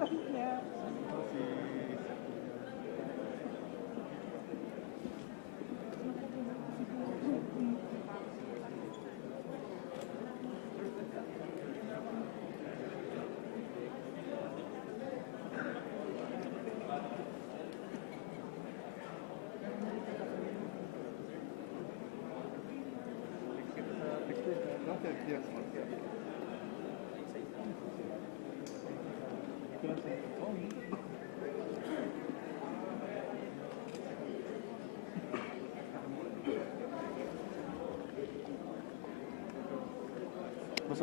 Mas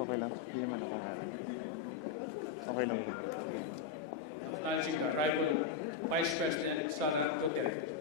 okay lang. Hindi naman nakaharap. Okay lang po. Acknowledging the arrival Vice President Sara Duterte.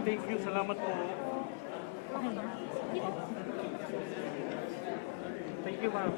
Thank you. Salamat po. Thank you, ma'am.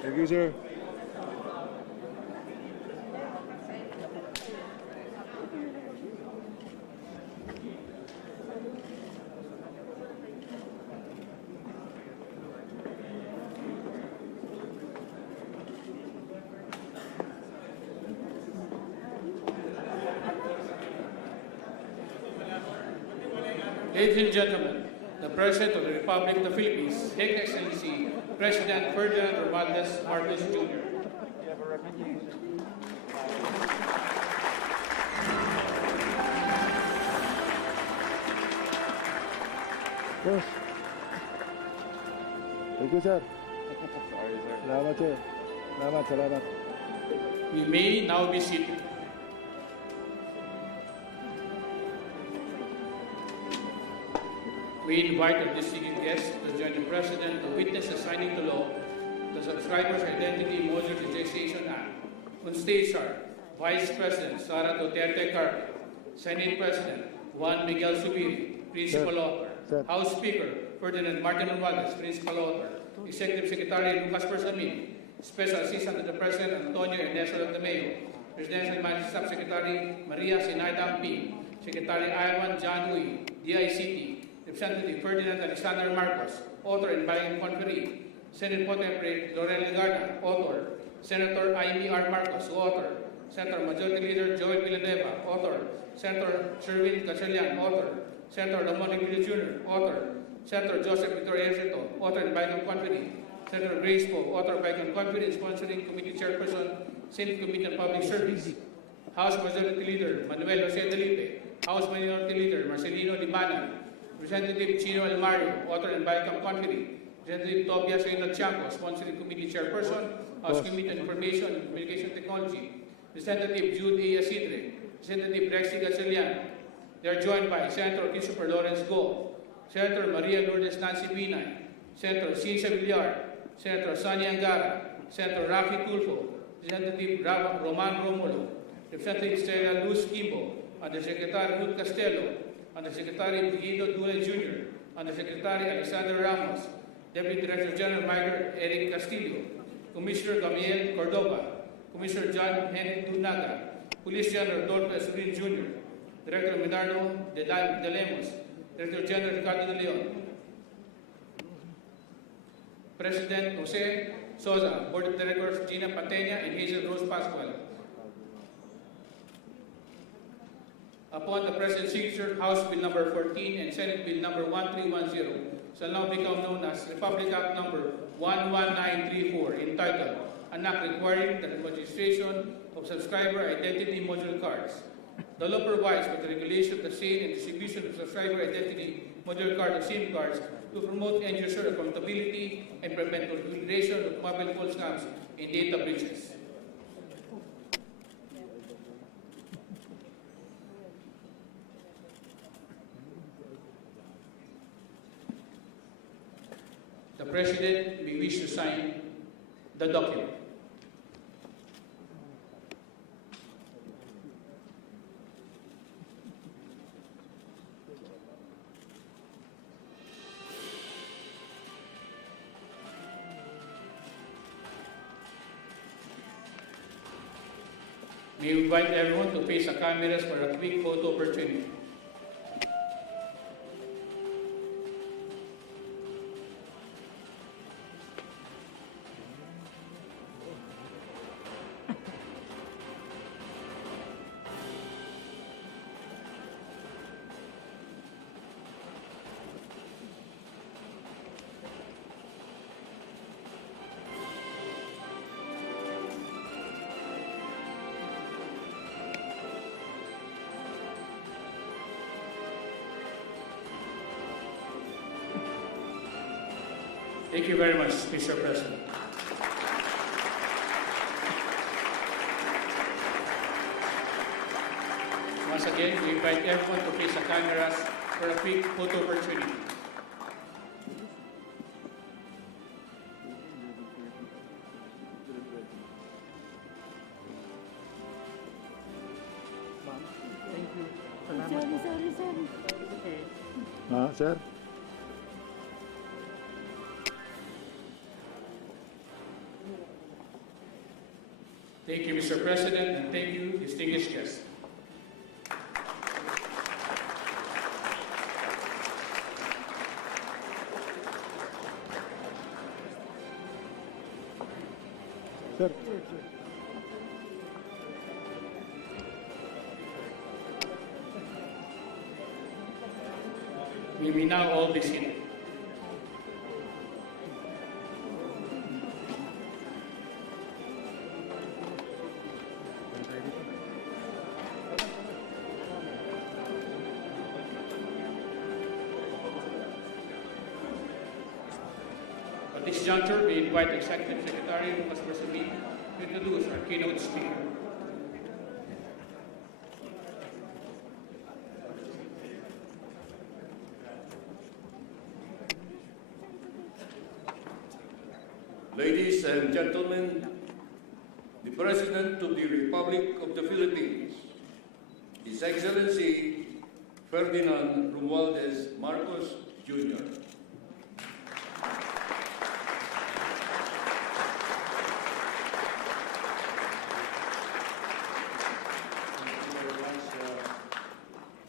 Thank you, sir. Ladies and gentlemen, the President of the Republic of the Philippines, His Excellency President Ferdinand Romualdez Marcos Jr. Boss. Thank you, sir. Sorry, sir. Salamat, sir. Salamat. We may now be seated. We invite our distinguished guests to join the President to witness the signing to law the Subscribers Identity Modernization Act. On stage are Vice President Sara Duterte Carpio, Senate President Juan Miguel Zubiri, Principal Author, House Speaker Ferdinand Martin Romualdez, Principal Author, Executive Secretary Lucas Bersamin, Special Assistant to the President Antonio Ernesto de Mayo, Presidential Managing Staff Secretary Maria Sinaida P, Secretary Iwan John Uy, DICT, Representative Ferdinand Alexander Marcos, Author and Buying Conferee, Senate Pro Tempore Laurel Legarda, Author, Senator Amy R. Marcos, Author, Senator Majority Leader Joey Villanueva, Author, Senator Sherwin Gatchalian, Author, Senator Lamont Aguirre Jr., Author, Senator Joseph Victoria Ercito, Author and Buying Conferee, Senator Grace Poe, Author of Buying Conferee, Sponsoring Committee Chairperson, Senate Committee on Public Service, House Majority Leader Manuel Jose Delipe, House Minority Leader Marcelino Libanan, Representative Chino El Mario, Author and Bicam Conferee, Representative Tobias Reynald Chanco, Sponsoring Committee Chairperson, House Committee on Information and Communication Technology, Representative Jude A. Asidre, Representative Rexy Gatchalian. They are joined by Senator Christopher Lawrence Go, Senator Maria Lourdes Nancy Binay, Senator Cesar Villar, Senator Sonny Angara, Senator Rafi Tulfo, Representative Roman Romulo, Representative Stella Luz Kimbo, Undersecretary Ruth Castello, Undersecretary Guido Dule Jr., Undersecretary Alexander Ramos, Deputy Director General Michael Eric Castillo, Commissioner Gamiel Cordova, Commissioner John Henry Dunaga, Police General Rodolfo Esrin Jr., Director Menardo de Lemos, Director General Ricardo de Leon, President Jose Sosa, Board of Directors Gina Patena and Hazel Rose Pascual. Upon the President's signature, House Bill number 14 and Senate Bill number 1310 shall now become known as Republic Act number 11934, entitled An Act Requiring the Registration of Subscriber Identity Module Cards. The law provides for the regulation of the sale and distribution of subscriber identity module card or SIM cards to promote end-user accountability and prevent proliferation of mobile phone scams and data breaches. The President may wish to sign the document. We invite everyone to face the cameras for a quick photo opportunity. Thank you very much, Mr. President. Once again, we invite everyone to face the cameras for a quick photo opportunity. Ah, sir. Thank you, Mr. President, and thank you, distinguished guests. Sir. We may now all be seated. At this juncture, we invite Executive Secretary Lucas Bersamin to introduce our keynote speaker. Ladies and gentlemen, the President of the Republic of the Philippines, His Excellency Ferdinand Romualdez Marcos, Jr.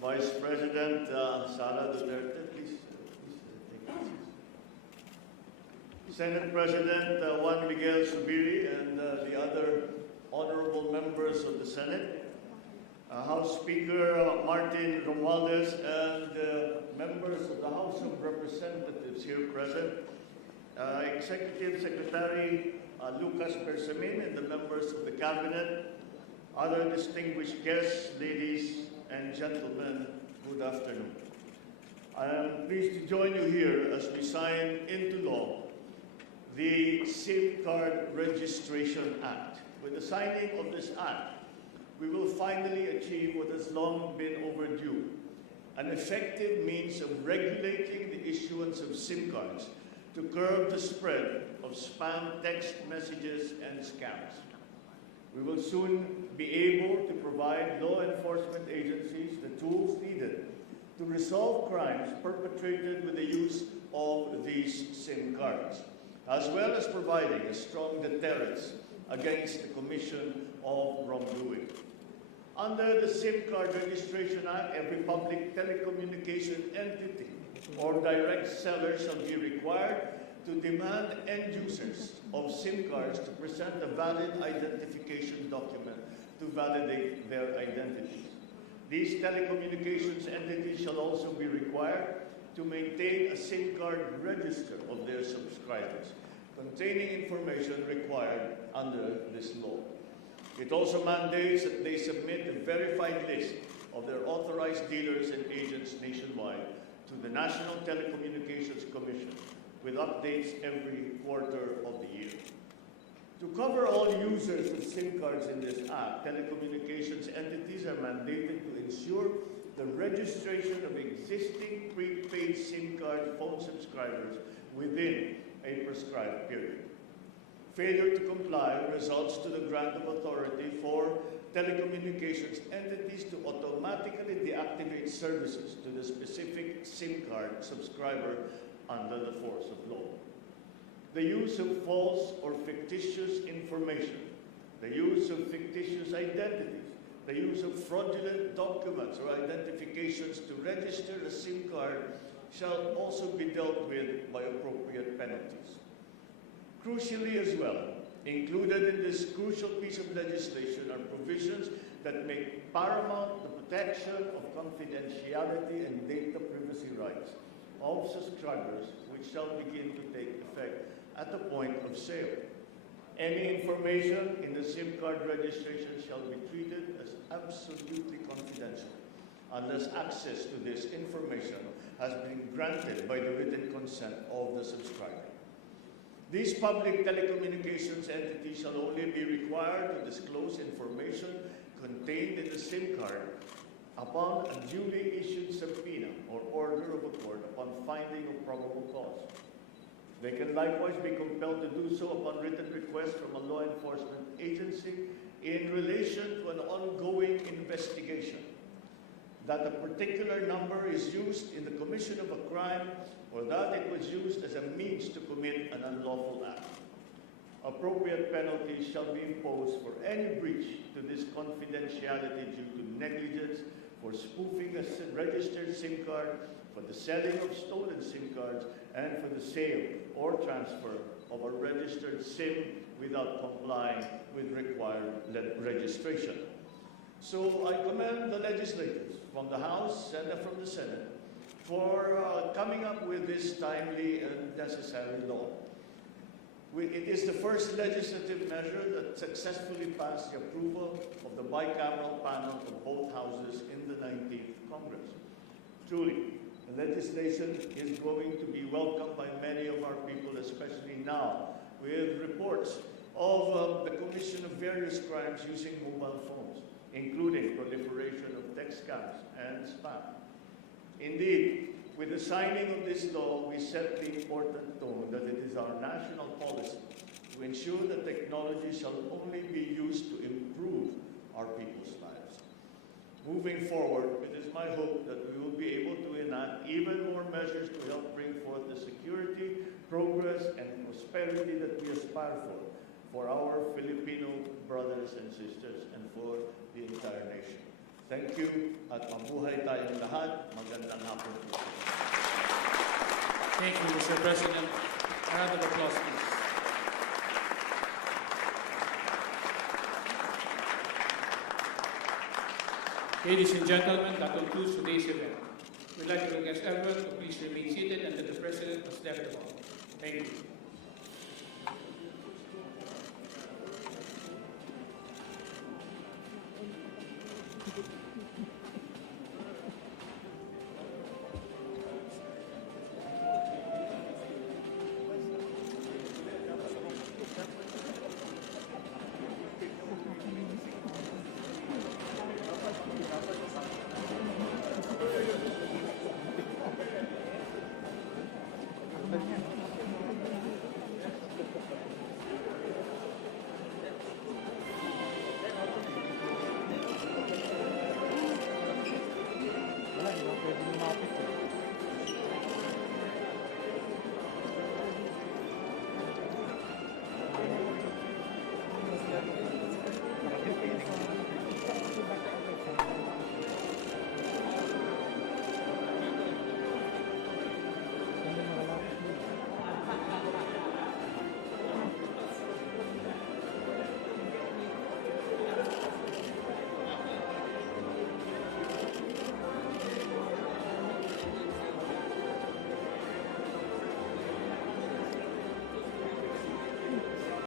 Vice President Sara Duterte, please take a seat. Senate President Juan Miguel Zubiri and the other honorable members of the Senate, House Speaker Martin Romualdez and members of the House of Representatives here present, Executive Secretary Lucas Bersamin and the members of the Cabinet, other distinguished guests, ladies and gentlemen, good afternoon. I am pleased to join you here as we sign into law the SIM Card Registration Act. With the signing of this act, we will finally achieve what has long been overdue, an effective means of regulating the issuance of SIM cards to curb the spread of spam text messages and scams. We will soon be able to provide law enforcement agencies the tools needed to resolve crimes perpetrated with the use of these SIM cards, as well as providing a strong deterrence against the commission of wrongdoing. Under the SIM Card Registration Act, every public telecommunication entity or direct seller shall be required to demand end users of SIM cards to present a valid identification document to validate their identities. These telecommunications entities shall also be required to maintain a SIM card register of their subscribers, containing information required under this law. It also mandates that they submit a verified list of their authorized dealers and agents nationwide to the National Telecommunications Commission, with updates every quarter of the year. To cover all users with SIM cards in this Act, telecommunications entities are mandated to ensure the registration of existing prepaid SIM card phone subscribers within a prescribed period. Failure to comply results to the grant of authority for telecommunications entities to automatically deactivate services to the specific SIM card subscriber under the force of law. The use of false or fictitious information, the use of fictitious identities, the use of fraudulent documents or identifications to register a SIM card shall also be dealt with by appropriate penalties. Crucially as well, included in this crucial piece of legislation are provisions that make paramount the protection of confidentiality and data privacy rights of subscribers, which shall begin to take effect at the point of sale. Any information in the SIM card registration shall be treated as absolutely confidential unless access to this information has been granted by the written consent of the subscriber. These public telecommunications entities shall only be required to disclose information contained in the SIM card upon a duly issued subpoena or order of a court upon finding of probable cause. They can likewise be compelled to do so upon written request from a law enforcement agency in relation to an ongoing investigation, that a particular number is used in the commission of a crime or that it was used as a means to commit an unlawful act. Appropriate penalties shall be imposed for any breach to this confidentiality due to negligence, for spoofing a registered SIM card, for the selling of stolen SIM cards, and for the sale or transfer of a registered SIM without complying with required registration. So I commend the legislators from the House and from the Senate for coming up with this timely and necessary law. It is the first legislative measure that successfully passed the approval of the bicameral panel of both houses in the 19th Congress. Truly, the legislation is going to be welcomed by many of our people, especially now, with reports of the commission of various crimes using mobile phones, including proliferation of text scams and spam. Indeed, with the signing of this law, we set the important tone that it is our national policy to ensure that technology shall only be used to improve our people's lives. Moving forward, it is my hope that we will be able to enact even more measures to help bring forth the security, progress, and prosperity that we aspire for our Filipino brothers and sisters and for the entire nation. Thank you at mabuhay tayong lahat. Magandang hapon po. Thank you, Mr. President. A round of applause, please. Ladies and gentlemen, that concludes today's event. We'd like to request everyone to please remain seated until the President has left the hall. Thank you. Thank you.